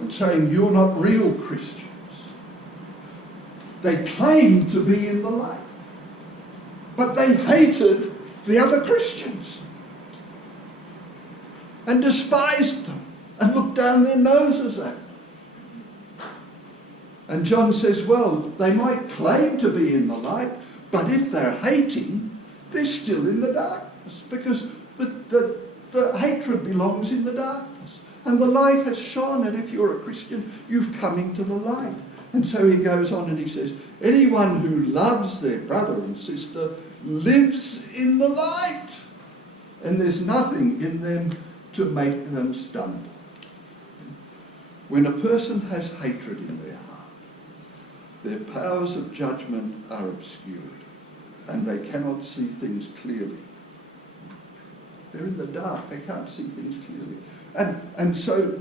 and saying, you're not real Christians. They claimed to be in the light, but they hated the other Christians and despised them and looked down their noses at them. And John says, well, they might claim to be in the light, but if they're hating, they're still in the darkness, because the hatred belongs in the darkness. And the light has shone, and if you're a Christian, you've come into the light. And so he goes on and he says, anyone who loves their brother and sister lives in the light, and there's nothing in them to make them stumble. When a person has hatred in their heart, their powers of judgment are obscured, and they cannot see things clearly. They're in the dark, they can't see things clearly. And so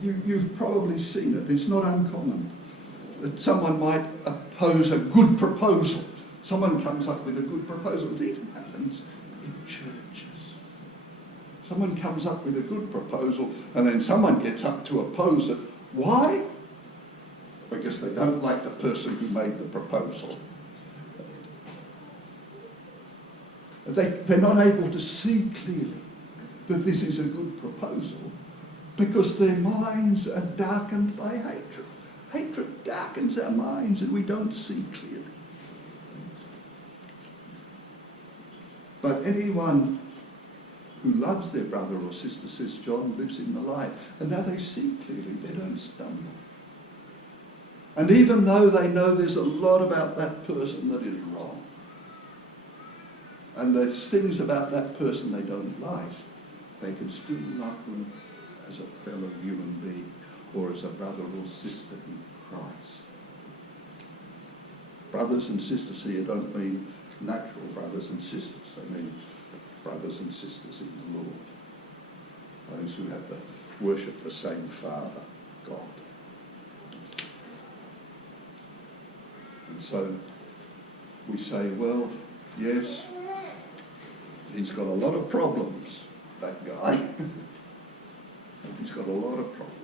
you've probably seen it, it's not uncommon that someone might oppose a good proposal. Someone comes up with a good proposal. It even happens in churches. Someone comes up with a good proposal and then someone gets up to oppose it. Why? Because they don't like the person who made the proposal. They're not able to see clearly that this is a good proposal because their minds are darkened by hatred. Hatred darkens our minds and we don't see clearly. But anyone who loves their brother or sister, says John, lives in the light. And now they see clearly, they don't stumble. And even though they know there's a lot about that person that is wrong, and there's things about that person they don't like, they can still love them as a fellow human being or as a brother or sister in Christ. Brothers and sisters here don't mean natural brothers and sisters. They mean brothers and sisters in the Lord. Those who have worship the same Father, God. And so we say, well, yes, he's got a lot of problems, that guy. He's got a lot of problems.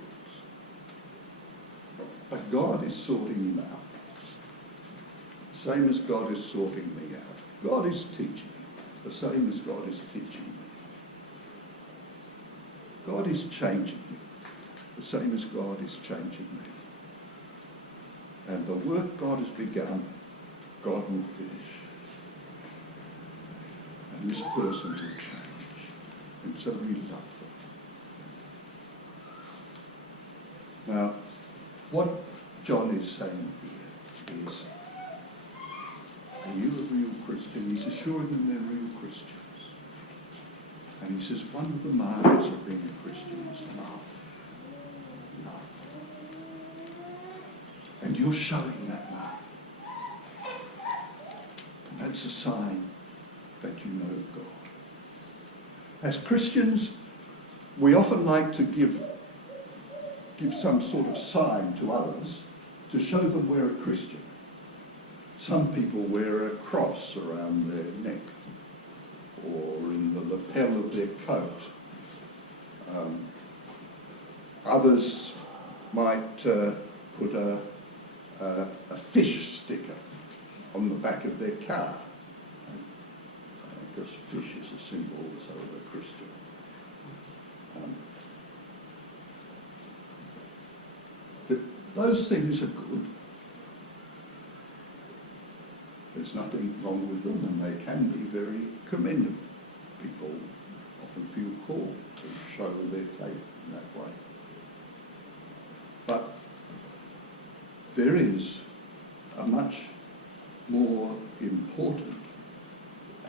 But God is sorting him out. Same as God is sorting me out. God is teaching me. The same as God is teaching me. God is changing you. The same as God is changing me. And the work God has begun, God will finish. And this person will change. And so we love them. Now, what John is saying here is, are you a real Christian? He's assuring them they're real Christians. And he says, one of the marks of being a Christian is love. Love. And you're showing that mark. And that's a sign that you know God. As Christians, we often like to give some sort of sign to others to show them we're a Christian. Some people wear a cross around their neck or in the lapel of their coat. Others might put a fish sticker on the back of their car. Because fish is a symbol also of a Christian. Those things are good. There's nothing wrong with them, and they can be very commendable. People often feel called to show their faith in that way. But there is a much more important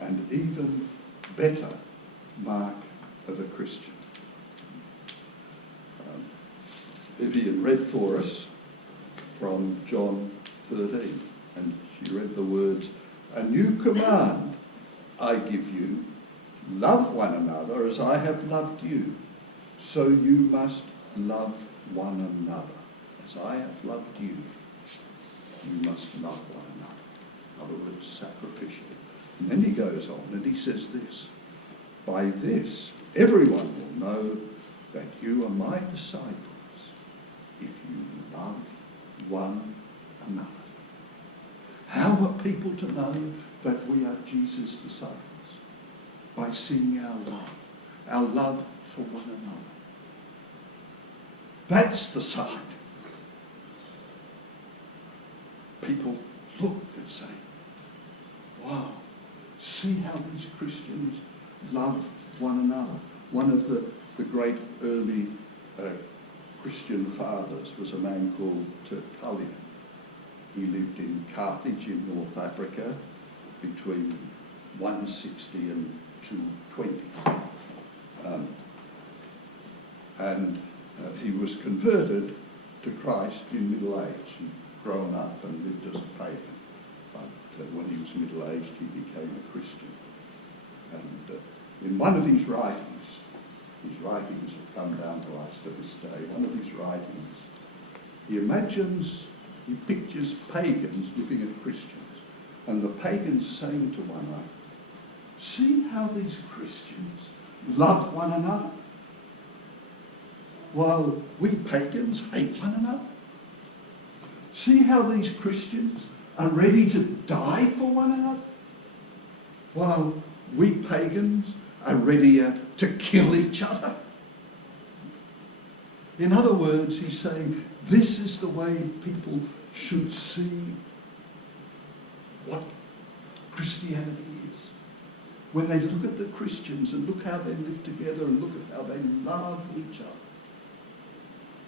and even better mark of a Christian. Vivian read for us from John 13, and she read the words, "A new command I give you, love one another as I have loved you, so you must love one another. As I have loved you, you must love one another." In other words, sacrificially. And then he goes on and he says this, "By this everyone will know that you are my disciples, if you love one another. How are people to know that we are Jesus' disciples? By seeing our love for one another. That's the sign. People look and say, wow, see how these Christians love one another. One of the great early Christian fathers was a man called Tertullian. He lived in Carthage in North Africa between 160 and 220. He was converted to Christ in middle age. He'd grown up and lived as a pagan. But when he was middle-aged, he became a Christian. And in one of his writings have come down to us to this day, one of his writings, he pictures pagans looking at Christians, and the pagans saying to one another, see how these Christians love one another, while we pagans hate one another. See how these Christians are ready to die for one another, while we pagans are ready to kill each other. In other words, he's saying this is the way people should see what Christianity is. When they look at the Christians and look how they live together and look at how they love each other.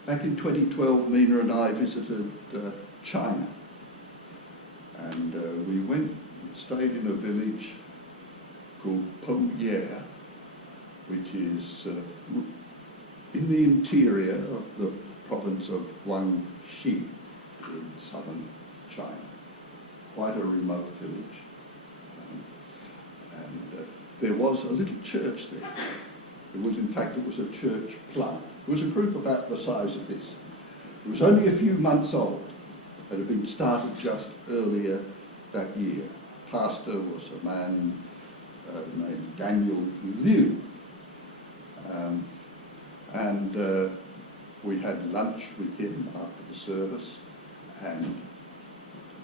Back in 2012, Mina and I visited China. And we stayed in a village called Pengye, which is in the interior of the province of Guangxi in southern China. Quite a remote village. There was a little church there. It was a church plant. It was a group about the size of this. It was only a few months old. It had been started just earlier that year. Pastor was a man named Daniel Liu. We had lunch with him after the service and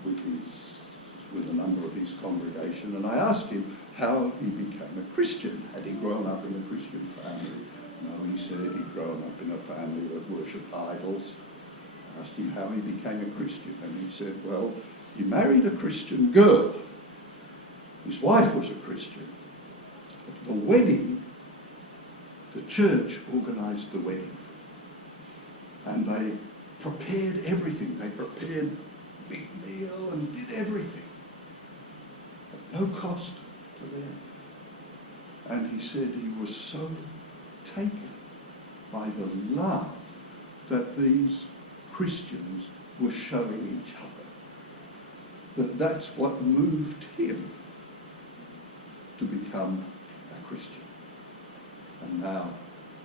with a number of his congregation. And I asked him how he became a Christian. Had he grown up in a Christian family? No, he said he'd grown up in a family that worshipped idols. I asked him how he became a Christian, and he said, well, he married a Christian girl. His wife was a Christian. At the wedding, the church organised the wedding. And they prepared everything. They prepared a big meal and did everything. At no cost to them. And he said he was so taken by the love that these Christians were showing each other. That's what moved him to become a Christian. And now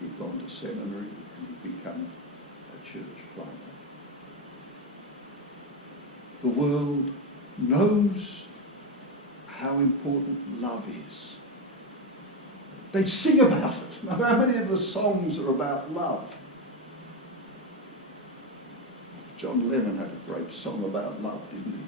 he'd gone to seminary and he'd become a church planter. The world knows how important love is. They sing about it. Now, how many of the songs are about love? John Lennon had a great song about love, didn't he?